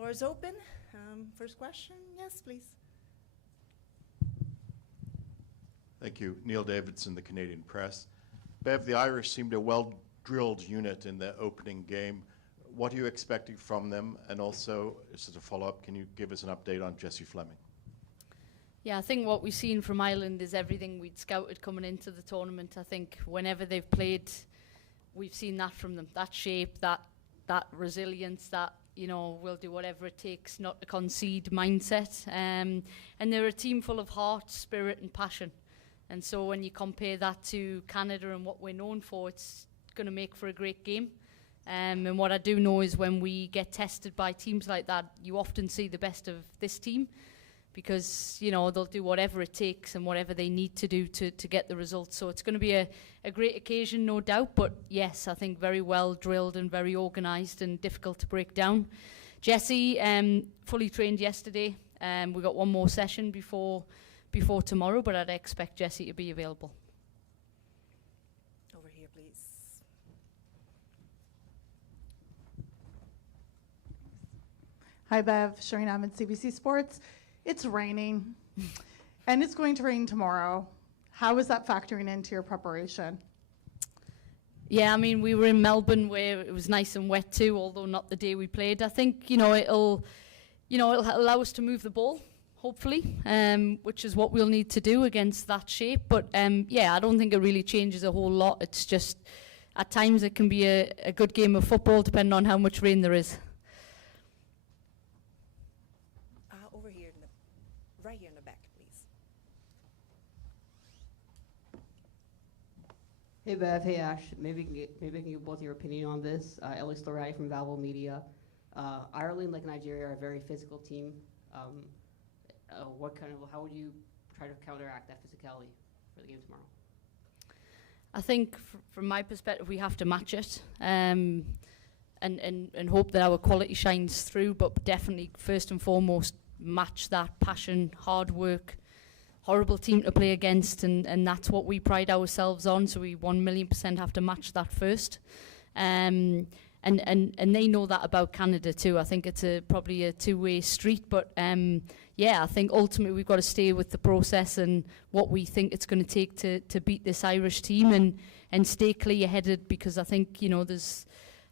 Floor is open. First question. Yes, please. Thank you. Neil Davidson, the Canadian Press. Bev, the Irish seemed a well-drilled unit in the opening game. What are you expecting from them? And also, just as a follow-up, can you give us an update on Jessie Fleming? Yeah, I think what we've seen from Ireland is everything we'd scouted coming into the tournament. I think whenever they've played, we've seen that from them. That shape, that resilience, that, you know, we'll do whatever it takes not to concede mindset. And they're a team full of heart, spirit and passion. And so when you compare that to Canada and what we're known for, it's going to make for a great game. And what I do know is when we get tested by teams like that, you often see the best of this team because, you know, they'll do whatever it takes and whatever they need to do to get the results. So it's going to be a great occasion, no doubt. But yes, I think very well drilled and very organised and difficult to break down. Jessie, fully trained yesterday. We got one more session before tomorrow, but I'd expect Jessie to be available. Over here, please. Hi, Bev. Shireen Ahmed, CBC Sports. It's raining, and it's going to rain tomorrow. How is that factoring into your preparation? Yeah, I mean, we were in Melbourne where it was nice and wet too, although not the day we played. I think, it'll allow us to move the ball, hopefully, which is what we'll need to do against that shape. But I don't think it really changes a whole lot. It's just, at times it can be a good game of football depending on how much rain there is. Over here, right here in the back, please. Hey Bev, hey Ash. Maybe I can get both your opinion on this. Ellis Lorai from Valvo Media. Ireland, like Nigeria, are a very physical team. How would you try to counteract that physicality for the game tomorrow? I think from my perspective, we have to match it and hope that our quality shines through, but definitely first and foremost, match that passion, hard work, horrible team to play against, and that's what we pride ourselves on, so we 1,000,000% have to match that first. And they know that about Canada too. I think it's probably a two-way street, but I think ultimately we've got to stay with the process and what we think it's going to take to beat this Irish team and stay clear-headed, because I think,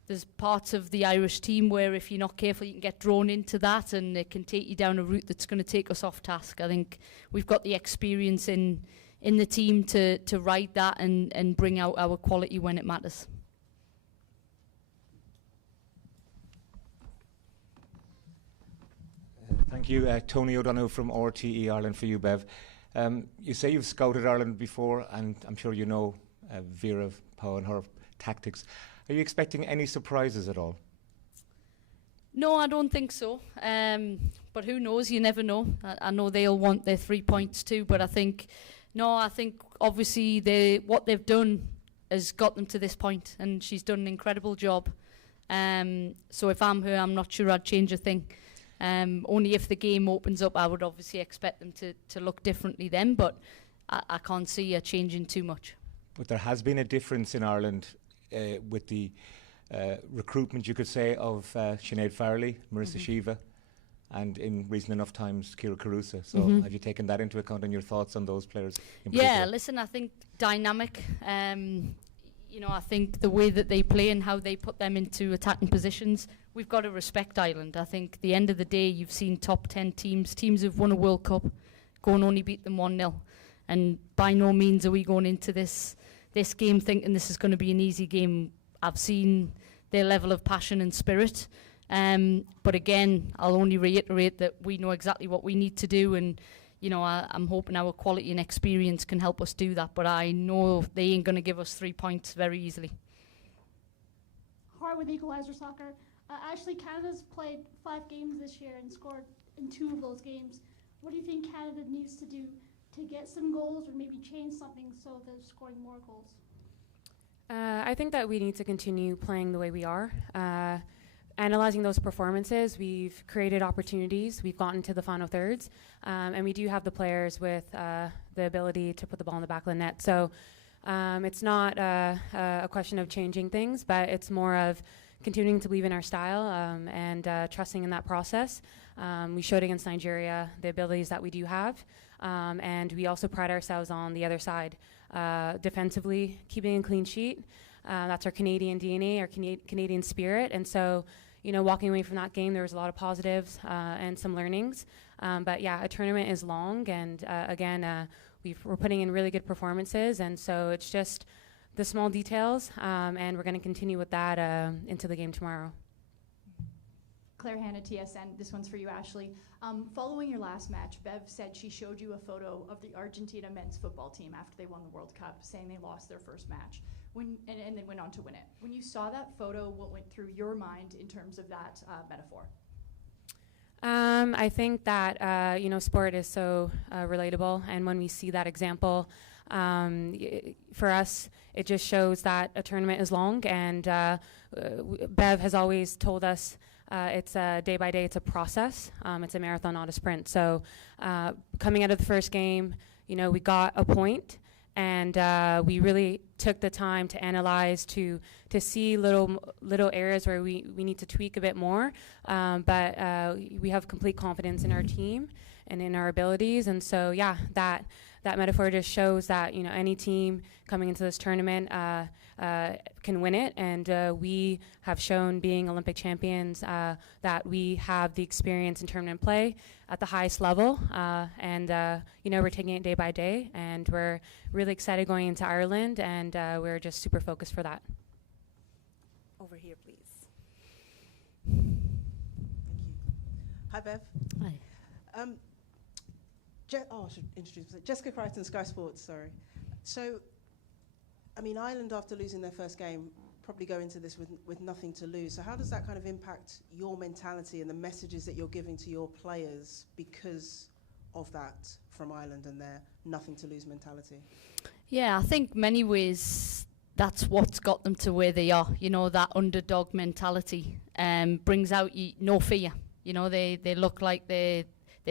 there's parts of the Irish team where if you're not careful you can get drawn into that and it can take you down a route that's going to take us off task. I think we've got the experience in the team to ride that and bring out our quality when it matters. Thank you. Tony O'Donoghue from RTE Ireland for you, Bev. You say you've scouted Ireland before, and I'm sure you know Vera Pauw and her tactics. Are you expecting any surprises at all? No, I don't think so. But who knows? You never know. I know they'll want their 3 points too, but I think obviously what they've done has got them to this point, and she's done an incredible job. So if I'm her, I'm not sure I'd change a thing. Only if the game opens up, I would obviously expect them to look differently then, but I can't see her changing too much. But there has been a difference in Ireland with the recruitment, you could say, of Sinead Farrelly, Marissa Shiva, and in recent enough times, Ciara Carusa. So have you taken that into account and your thoughts on those players in particular? Listen, I think dynamic. I think the way that they play and how they put them into attacking positions, we've got to respect Ireland. I think at the end of the day, you've seen top 10 teams who've won a World Cup, go and only beat them 1-0. And by no means are we going into this game thinking this is going to be an easy game. I've seen their level of passion and spirit. But again, I'll only reiterate that we know exactly what we need to do, and I'm hoping our quality and experience can help us do that, but I know they ain't going to give us 3 points very easily. Hard with Equalizer Soccer. Ashley, Canada's played 5 games this year and scored in 2 of those games. What do you think Canada needs to do to get some goals or maybe change something so they're scoring more goals? I think that we need to continue playing the way we are. Analyzing those performances, we've created opportunities, we've gotten to the final thirds, and we do have the players with the ability to put the ball in the back of the net. So it's not a question of changing things, but it's more of continuing to believe in our style and trusting in that process. We showed against Nigeria the abilities that we do have, and we also pride ourselves on the other side, defensively keeping a clean sheet. That's our Canadian DNA, our Canadian spirit, and so, you know, walking away from that game, there was a lot of positives and some learnings. But yeah, a tournament is long, and again, we're putting in really good performances, and so it's just the small details, and we're going to continue with that into the game tomorrow. Claire Hanna, TSN. This one's for you, Ashley. Following your last match, Bev said she showed you a photo of the Argentina men's football team after they won the World Cup, saying they lost their first match and then went on to win it. When you saw that photo, what went through your mind in terms of that metaphor? I think that, you know, sport is so relatable, and when we see that example, for us, it just shows that a tournament is long, and Bev has always told us it's day by day, it's a process, it's a marathon, not a sprint. So coming out of the first game, you know, we got a point, and we really took the time to analyze, to see little areas where we need to tweak a bit more, but we have complete confidence in our team and in our abilities, and so yeah, that metaphor just shows that, you know, any team coming into this tournament can win it, and we have shown, being Olympic champions, that we have the experience in tournament play at the highest level, and you know, we're taking it day by day, and we're really excited going into Ireland, and we're just super focused for that. Over here, please. Thank you. Hi, Bev. Hi. I should introduce myself. Jessica Crichton, Sky Sports, sorry. So, I mean, Ireland, after losing their first game, probably go into this with nothing to lose. So how does that kind of impact your mentality and the messages that you're giving to your players because of that from Ireland and their nothing to lose mentality? Yeah, I think many ways that's what's got them to where they are. You know, that underdog mentality brings out no fear. You know, they look like they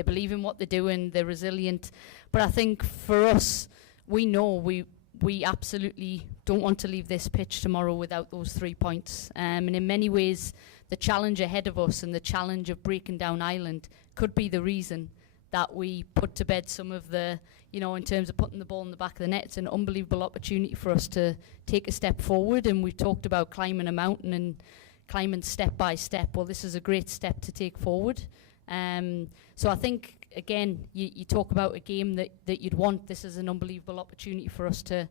believe in what they're doing, they're resilient. But I think for us, we know we absolutely don't want to leave this pitch tomorrow without those 3 points. And in many ways, the challenge ahead of us and the challenge of breaking down Ireland could be the reason that we put to bed some of the, you know, in terms of putting the ball in the back of the net. It's an unbelievable opportunity for us to take a step forward. And we've talked about climbing a mountain and climbing step by step. Well, this is a great step to take forward. So I think, again, you talk about a game that you'd want. This is an unbelievable opportunity for us to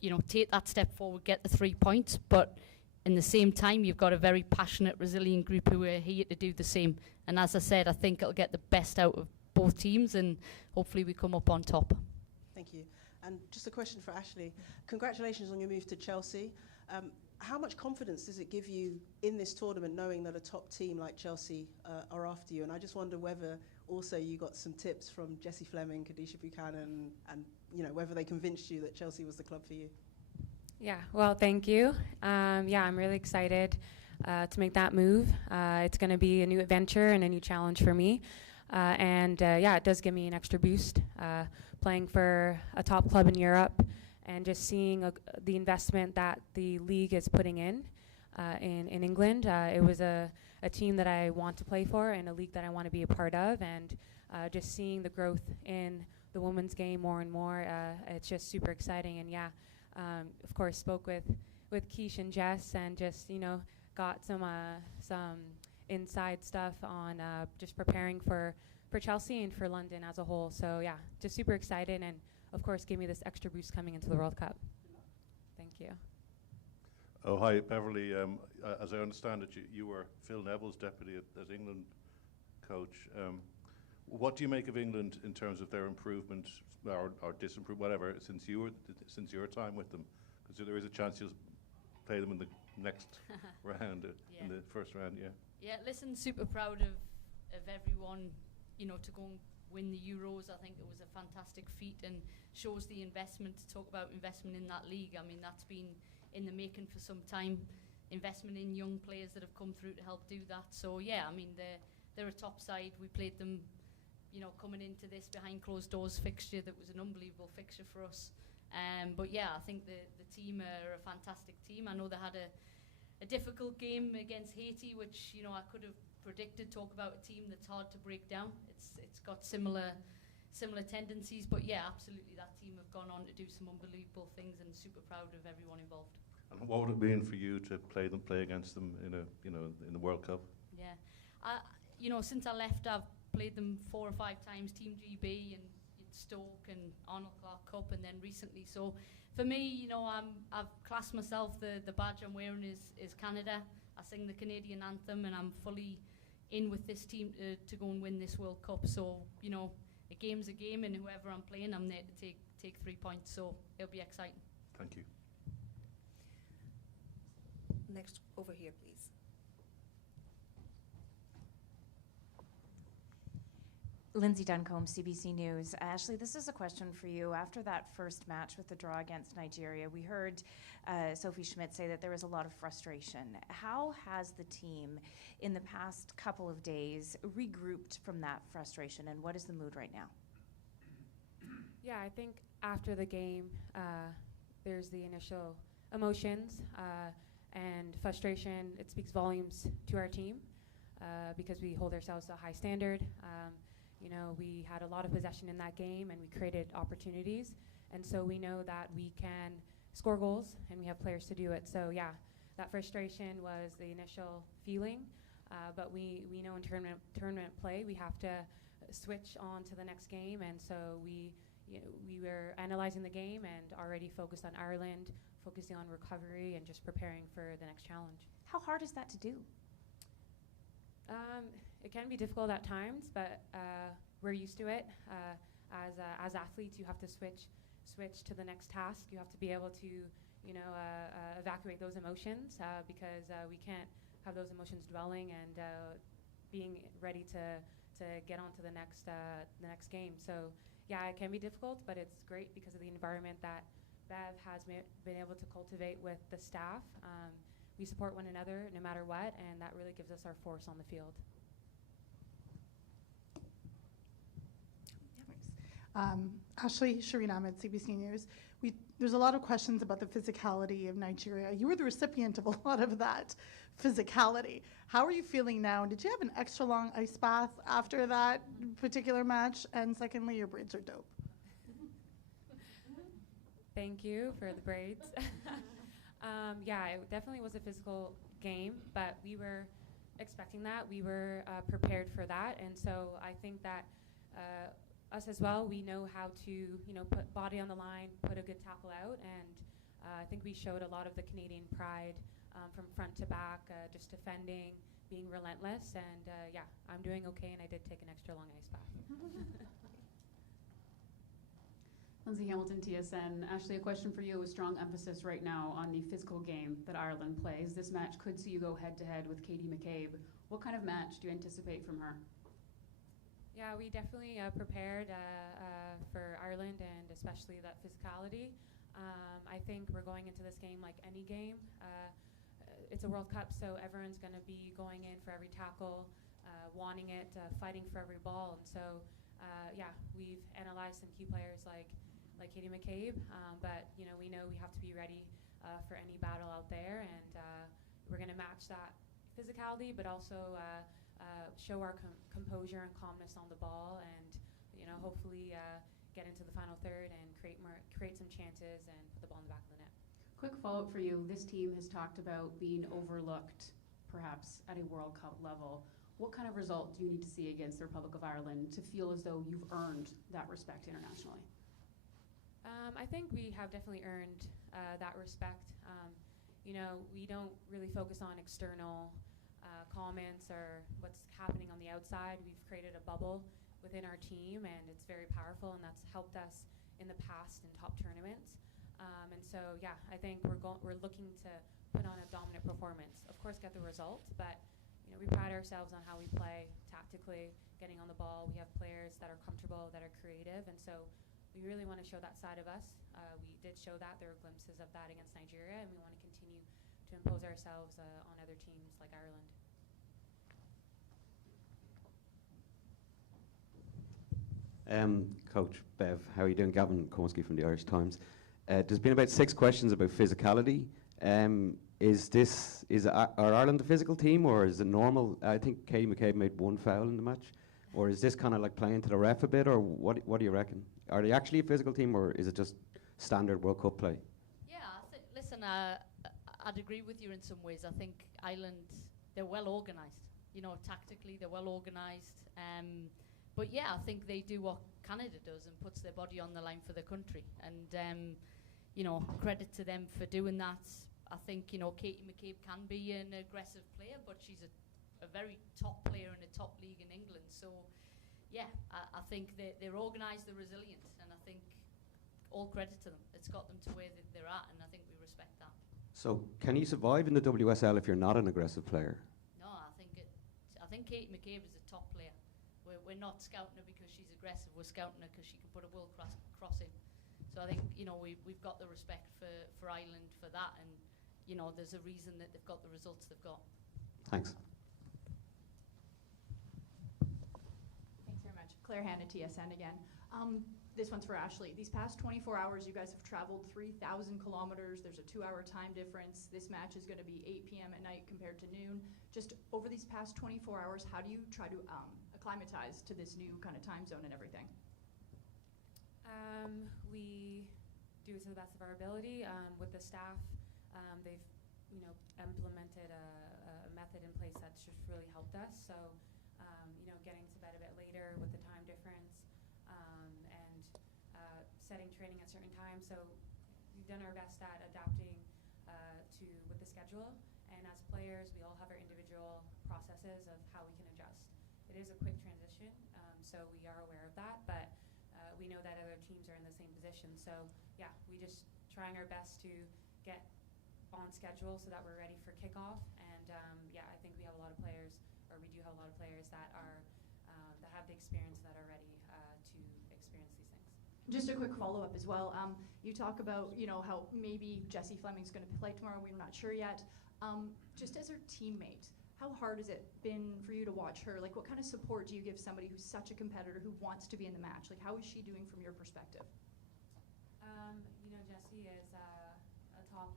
you know, take that step forward, get the 3 points, but in the same time, you've got a very passionate, resilient group who are here to do the same. And as I said, I think it'll get the best out of both teams, and hopefully we come up on top. Thank you. And just a question for Ashley. Congratulations on your move to Chelsea. How much confidence does it give you in this tournament, knowing that a top team like Chelsea are after you? And I just wonder whether also you got some tips from Jessie Fleming, Kadisha Buchanan, and you know, whether they convinced you that Chelsea was the club for you. Yeah, well, thank you. Yeah, I'm really excited to make that move. It's going to be a new adventure and a new challenge for me. And yeah, it does give me an extra boost playing for a top club in Europe, and just seeing the investment that the league is putting in England. It was a team that I want to play for and a league that I want to be a part of, and just seeing the growth in the women's game more and more, it's just super exciting. And yeah, of course, spoke with Keish and Jess, and just, you know, got some inside stuff on just preparing for Chelsea and for London as a whole. So yeah, just super excited, and of course gave me this extra boost coming into the World Cup. Thank you. Oh, hi, Beverly. As I understand it, you were Phil Neville's deputy as England coach. What do you make of England in terms of their improvement or disimprovement, whatever, since your time with them? Because there is a chance you'll play them in the next round, in the first round, yeah. Yeah, listen, super proud of everyone, you know, to go and win the Euros. I think it was a fantastic feat and shows the investment. To talk about investment in that league, I mean, that's been in the making for some time. Investment in young players that have come through to help do that. So yeah, I mean, they're a top side. We played them, you know, coming into this behind closed doors fixture that was an unbelievable fixture for us. But yeah, I think the team are a fantastic team. I know they had a difficult game against Haiti, which, you know, I could have predicted. Talk about a team that's hard to break down. It's got similar tendencies, but yeah, absolutely, that team have gone on to do some unbelievable things, and super proud of everyone involved. And what would it mean for you to play against them in in the World Cup? Yeah, you know, since I left, I've played them 4 or 5 times, Team GB and Stoke and Arnold Clark Cup, and then recently. So for me, you know, I've classed myself, the badge I'm wearing is Canada. I sing the Canadian anthem, and I'm fully in with this team to go and win this World Cup. So, you know, a game's a game, and whoever I'm playing, I'm there to take 3 points. So it'll be exciting. Thank you. Next, over here, please. Lindsay Duncombe, CBC News. Ashley, this is a question for you. After that first match with the draw against Nigeria, we heard Sophie Schmidt say that there was a lot of frustration. How has the team, in the past couple of days, regrouped from that frustration, and what is the mood right now? Yeah, I think after the game, there's the initial emotions and frustration. It speaks volumes to our team because we hold ourselves to a high standard. You know, we had a lot of possession in that game, and we created opportunities. And so we know that we can score goals, and we have players to do it. So yeah, that frustration was the initial feeling. But we know in tournament play, we have to switch on to the next game. And so we were analyzing the game and already focused on Ireland, focusing on recovery and just preparing for the next challenge. How hard is that to do? It can be difficult at times, but we're used to it. As athletes, you have to switch to the next task. You have to be able to, evacuate those emotions because we can't have those emotions dwelling and being ready to get on to the next game. So yeah, it can be difficult, but it's great because of the environment that Bev has been able to cultivate with the staff. We support one another no matter what, and that really gives us our force on the field. Ashley, Shireen Ahmed, CBC News. There's a lot of questions about the physicality of Nigeria. You were the recipient of a lot of that physicality. How are you feeling now? Did you have an extra long ice bath after that particular match? And secondly, your braids are dope. Thank you for the braids. Yeah, it definitely was a physical game, but we were expecting that. We were prepared for that, and so I think that us as well, we know how to, put body on the line, put a good tackle out, and I think we showed a lot of the Canadian pride from front to back, just defending, being relentless, and yeah, I'm doing okay, and I did take an extra long ice bath. Lindsay Hamilton, TSN. Ashley, a question for you. A strong emphasis right now on the physical game that Ireland plays. This match could see you go head-to-head with Katie McCabe. What kind of match do you anticipate from her? Yeah, we definitely prepared for Ireland and especially that physicality. I think we're going into this game like any game. It's a World Cup, so everyone's going to be going in for every tackle, wanting it, fighting for every ball. And so, yeah, we've analyzed some key players like Katie McCabe, but we know we have to be ready for any battle out there, and we're going to match that physicality, but also show our composure and calmness on the ball, and hopefully get into the final third and create some chances and put the ball in the back of the net. Quick follow-up for you. This team has talked about being overlooked, perhaps at a World Cup level. What kind of result do you need to see against the Republic of Ireland to feel as though you've earned that respect internationally? I think we have definitely earned that respect. We don't really focus on external comments or what's happening on the outside. We've created a bubble within our team, and it's very powerful, and that's helped us in the past in top tournaments. And so, yeah, I think we're looking to put on a dominant performance. Of course, get the result, but we pride ourselves on how we play tactically, getting on the ball. We have players that are comfortable, that are creative, and so we really want to show that side of us. We did show that. There were glimpses of that against Nigeria, and we want to continue to impose ourselves on other teams like Ireland. Coach Bev, how are you doing? Gavin Korski from the Irish Times. There's been about 6 questions about physicality. Are Ireland a physical team, or is it normal? I think Katie McCabe made one foul in the match. Or is this kind of like playing to the ref a bit, or what do you reckon? Are they actually a physical team, or is it just standard World Cup play? Yeah, listen, I'd agree with you in some ways. I think Ireland, they're well organised. You know, tactically, they're well organised. But yeah, I think they do what Canada does and puts their body on the line for the country. And, you know, credit to them for doing that. I think, you know, Katie McCabe can be an aggressive player, but she's a very top player in a top league in England. So, yeah, I think they're organised, they're resilient, and I think all credit to them. It's got them to where they're at, and I think we respect that. So can you survive in the WSL if you're not an aggressive player? No, I think Katie McCabe is a top player. We're not scouting her because she's aggressive. We're scouting her because she can put a world cross in. So I think, you know, we've got the respect for Ireland for that, and, you know, there's a reason that they've got the results they've got. Thanks. Thanks very much. Claire Hanna, TSN again. This one's for Ashley. These past 24 hours, you guys have traveled 3,000 kilometers. There's a 2-hour time difference. This match is going to be 8 p.m. at night compared to noon. Just over these past 24 hours, how do you try to acclimatize to this new kind of time zone and everything? We do it to the best of our ability. With the staff, they've, you know, implemented a method in place that's just really helped us. So, you know, getting to bed a bit later with the time difference, and setting training at certain times. So we've done our best at adapting with the schedule. And as players, we all have our individual processes of how we can adjust. It is a quick transition, so we are aware of that, but we know that other teams are in the same position. So yeah, we just trying our best to get on schedule so that we're ready for kickoff. And yeah, I think we have a lot of players, or we do have a lot of players that are that have the experience that are ready to experience these things. Just a quick follow-up as well. You talk about, you know, how maybe Jessie Fleming's going to play tomorrow. We're not sure yet. Just as her teammate, how hard has it been for you to watch her? Like, what kind of support do you give somebody who's such a competitor who wants to be in the match? Like, how is she doing from your perspective? You know, Jessie is a top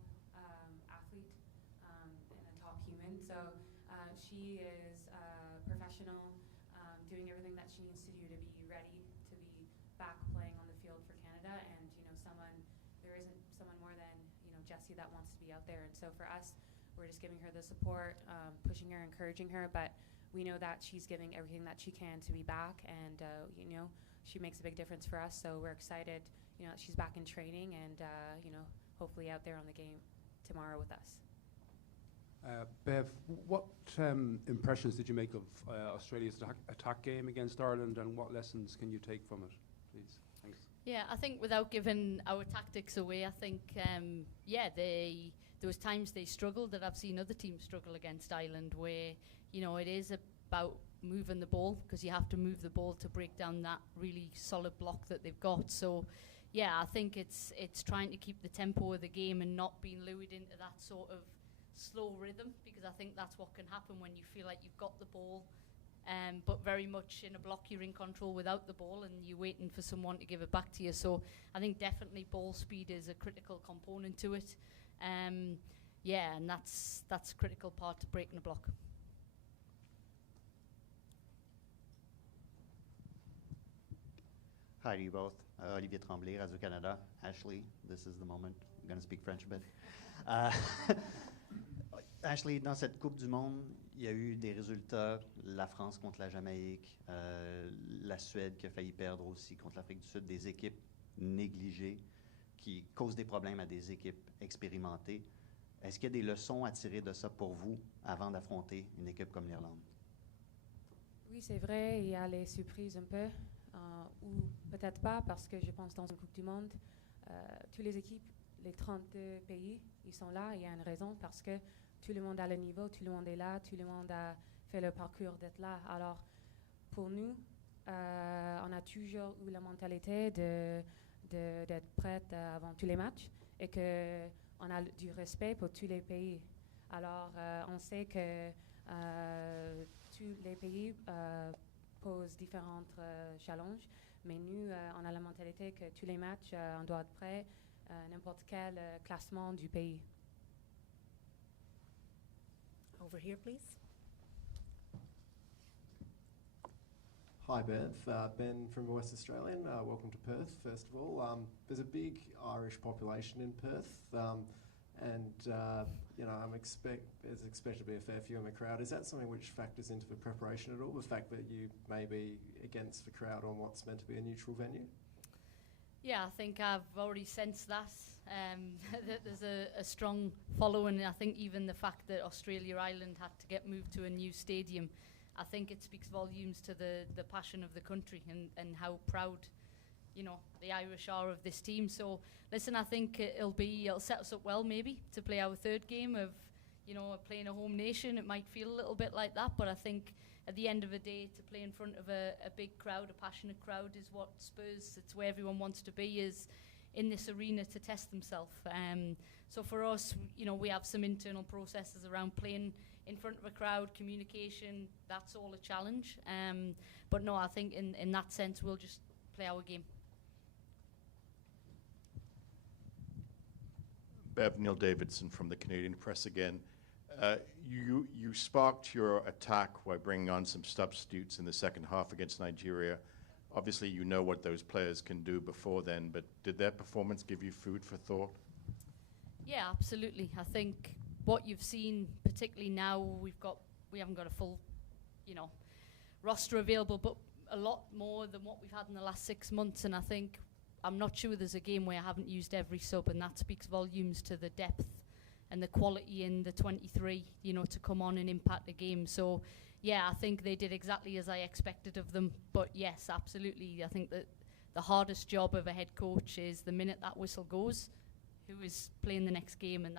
athlete and a top human. So she is professional, doing everything that she needs to do to be ready to be back playing on the field for Canada. And, you know, there isn't someone more than, you know, Jessie that wants to be out there. And so for us, we're just giving her the support, pushing her, encouraging her, but we know that she's giving everything that she can to be back, and you know, she makes a big difference for us. So we're excited, you know, that she's back in training, and you know, hopefully out there on the game tomorrow with us. Bev, what impressions did you make of Australia's attack game against Ireland, and what lessons can you take from it, please? Thanks. Yeah, I think without giving our tactics away, I think, yeah, there was times they struggled that I've seen other teams struggle against Ireland, where, you know, it is about moving the ball, because you have to move the ball to break down that really solid block that they've got. So, yeah, I think it's trying to keep the tempo of the game and not being lured into that sort of slow rhythm, because I think that's what can happen when you feel like you've got the ball, but very much in a block you're in control without the ball, and you're waiting for someone to give it back to you. So I think definitely ball speed is a critical component to it. Yeah, and that's a critical part to breaking a block. Hi to you both. Olivier Tremblay, Radio-Canada. Ashley, this is the moment. I'm going to speak French a bit. Ashley, dans cette Coupe du Monde, il y a eu des résultats, la France contre la Jamaïque, la Suède qui a failli perdre aussi contre l'Afrique du Sud, des équipes négligées qui causent des problèmes à des équipes expérimentées. Est-ce qu'il y a des leçons à tirer de ça pour vous avant d'affronter une équipe comme l'Irlande? Oui, c'est vrai, il y a les surprises un peu, ou peut-être pas, parce que je pense dans une Coupe du Monde, toutes les équipes, les 32 pays, ils sont là, il y a une raison, parce que tout le monde a le niveau, tout le monde est là, tout le monde a fait le parcours d'être là. Alors, pour nous, on a toujours eu la mentalité d'être prête avant tous les matchs, et qu'on a du respect pour tous les pays. Alors, on sait que tous les pays posent différents challenges, mais nous, on a la mentalité que tous les matchs, on doit être prêt, n'importe quel classement du pays. Over here, please. Hi, Bev. Ben from West Australian. Welcome to Perth, first of all. There's a big Irish population in Perth, there's expected to be a fair few in the crowd. Is that something which factors into the preparation at all, the fact that you may be against the crowd on what's meant to be a neutral venue? Yeah, I think I've already sensed that. That there's a strong following. I think even the fact that Australia Ireland had to get moved to a new stadium, I think it speaks volumes to the passion of the country and how proud, the Irish are of this team. So, listen, I think it'll set us up well maybe to play our third game of, playing a home nation. It might feel a little bit like that, but I think at the end of the day, to play in front of a big crowd, a passionate crowd, is what Spurs, it's where everyone wants to be, is in this arena to test themselves. So for us, we have some internal processes around playing in front of a crowd, communication, that's all a challenge. But no, I think in that sense, we'll just play our game. Bev, Neil Davidson from the Canadian Press again. You sparked your attack by bringing on some substitutes in the second half against Nigeria. Obviously, you know what those players can do before then, but did their performance give you food for thought? Yeah, absolutely. I think what you've seen, particularly now, we haven't got a full, roster available, but a lot more than what we've had in the last 6 months. And I think, I'm not sure there's a game where I haven't used every sub, and that speaks volumes to the depth and the quality in the 23, to come on and impact the game. So, yeah, I think they did exactly as I expected of them. But yes, absolutely. I think that the hardest job of a head coach is the minute that whistle goes, who is playing the next game, and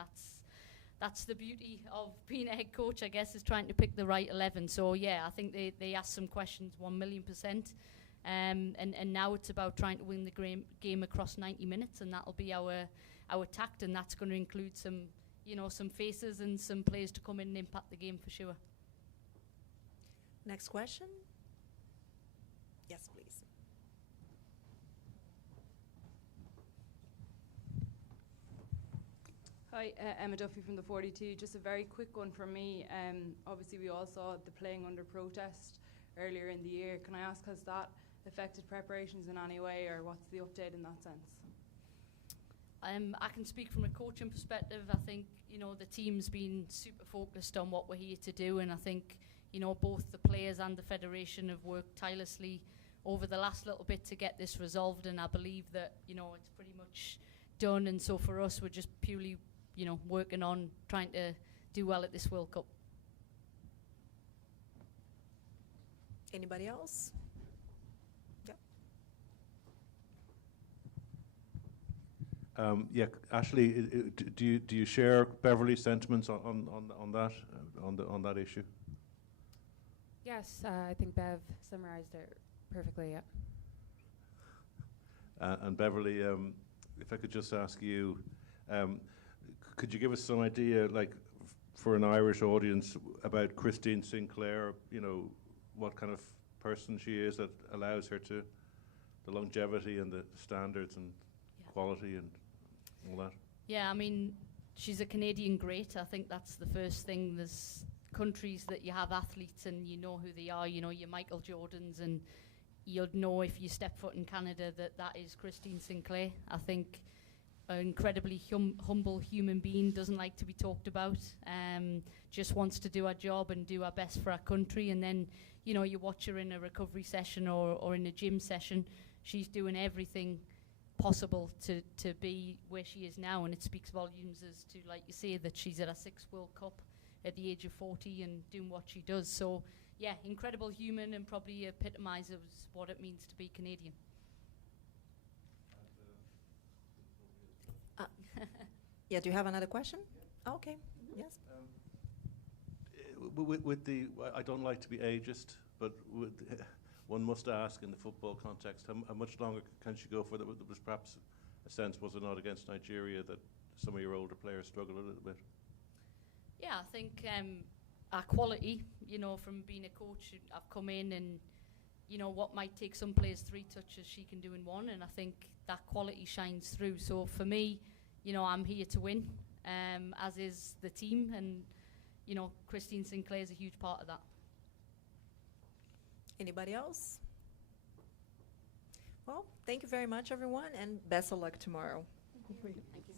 that's the beauty of being a head coach, I guess, is trying to pick the right 11. So yeah, I think they asked some questions 1,000,000%. And now it's about trying to win the game across 90 minutes, and that'll be our tact, and that's going to include some, some faces and some players to come in and impact the game for sure. Next question. Yes, please. Hi, Emma Duffy from the 42. Just a very quick one from me. Obviously, we all saw the playing under protest earlier in the year. Can I ask, has that affected preparations in any way, or what's the update in that sense? I can speak from a coaching perspective. I think, the team's been super focused on what we're here to do, and I think, both the players and the federation have worked tirelessly over the last little bit to get this resolved, and I believe that, it's pretty much done. And so for us, we're just purely, working on trying to do well at this World Cup. Anybody else? Yeah, Ashley, do you share Beverly's sentiments on that issue? Yes, I think Bev summarized it perfectly. Yeah. And Beverly, if I could just ask you, could you give us some idea, for an Irish audience, about Christine Sinclair? What kind of person she is that allows her to the longevity and the standards and quality and all that? Yeah, I mean, she's a Canadian great. I think that's the first thing. There's countries that you have athletes and you know who they are, your Michael Jordans, and you'll know if you step foot in Canada that is Christine Sinclair. I think an incredibly humble human being, doesn't like to be talked about, just wants to do our job and do our best for our country. And then, you watch her in a recovery session or in a gym session, she's doing everything possible to be where she is now, and it speaks volumes as to, like you say, that she's at her 6th World Cup at the age of 40 and doing what she does. So yeah, incredible human, and probably epitomizes what it means to be Canadian. Yeah, do you have another question? Oh, okay, yes. With the, I don't like to be ageist, but one must ask in the football context, how much longer can she go for? There was perhaps a sense, was it not, against Nigeria, that some of your older players struggled a little bit? Yeah, I think our quality, from being a coach, I've come in and, what might take some players 3 touches, she can do in 1, and I think that quality shines through. So for me, I'm here to win, as is the team, and, you know, Christine Sinclair is a huge part of that. Anybody else? Well, thank you very much, everyone, and best of luck tomorrow. Great. Thank you.